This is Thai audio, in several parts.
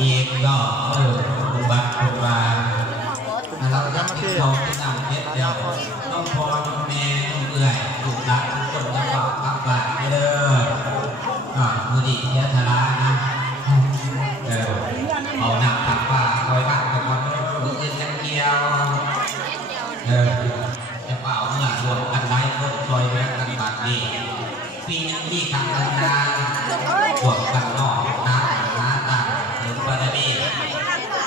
อีกก็อุบัติอุบาเราจะมาที่เราที่นั่งเฮ็ดเดียวต้องพอต้องแม่ต้องเอื่อยถูกรักทุกคนจะบอกกับบาดไปเด้อมือดีเยอะทลานะเอาหนักตักป่าคอยบ้านกับคนมืออื่นจังเกี่ยวจะเป่าเมื่อรวมกันได้คนซอยแวะกันบาดดีปีนี้ครั้งนานๆบวกกันนอกน้ำน้ำต่างเดินไปได้ดี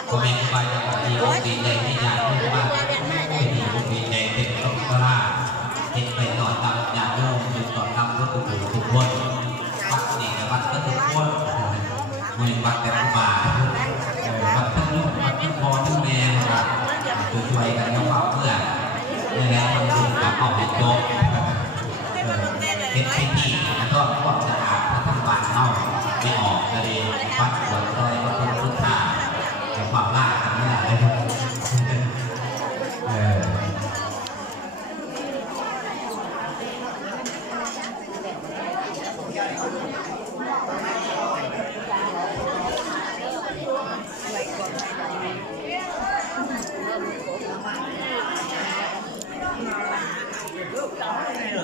ก็เป็นไปดีโอปีใหญ่ที่ใหญ่ที่ว่าเป็นดีโอปีใหญ่เป็นต้องกล้าเห็นไปต่อตามยาโยมเป็นต่อตามรถทุกคนวัดนี่กับวัดก็ทุกคนเหมือนวัดแต่ผู้บ่าวัดทั้งลูกวัดทั้งพ่อทั้งแม่ครับช่วยกันกับเราเพื่อในแล้วมันดูกับออกเป็นโจ๊กเห็นพิธีแล้วก็ความสะอาดทั้งบ้านเราไม่ออกเลยวัดหัวซอยวัดพุทธาความล่ากันเนี่ย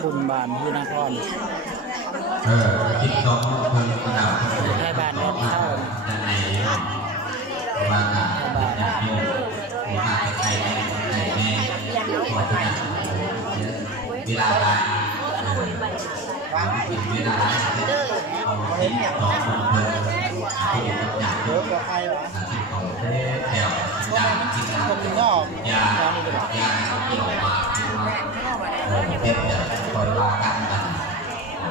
คุณบานที่นครที่สองเพิ่มระดับให้บานนอนเข้าด้านในว่าการญาติโยมมาใครใครแม่ขอที่นั่นเวลาได้เวลาเอาที่ต่อคนเพิ่มที่ญาติโยมที่ของแถวญาติที่นั่นญาเกี่ยวมาเป็นคอยว่ากัน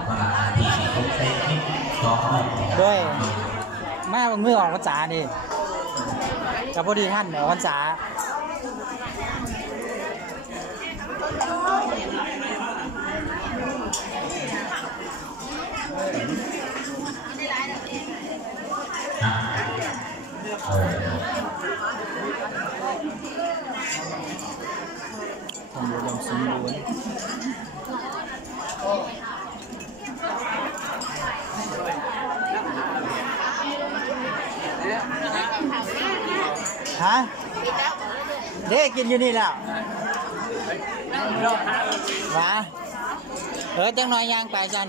เวลาที่เขาใช้ที่สองด้วยมาบางเมื่อออกพรรษานี่กับพอดีท่านออกพรรษาทำบุญยังสมบูรณ์ฮะเด็กกินอยู่นี่แล้วมาจังหน่อยยางไปจัน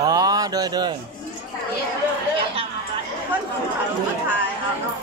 อ๋อโดยคนไทยเอาเนาะ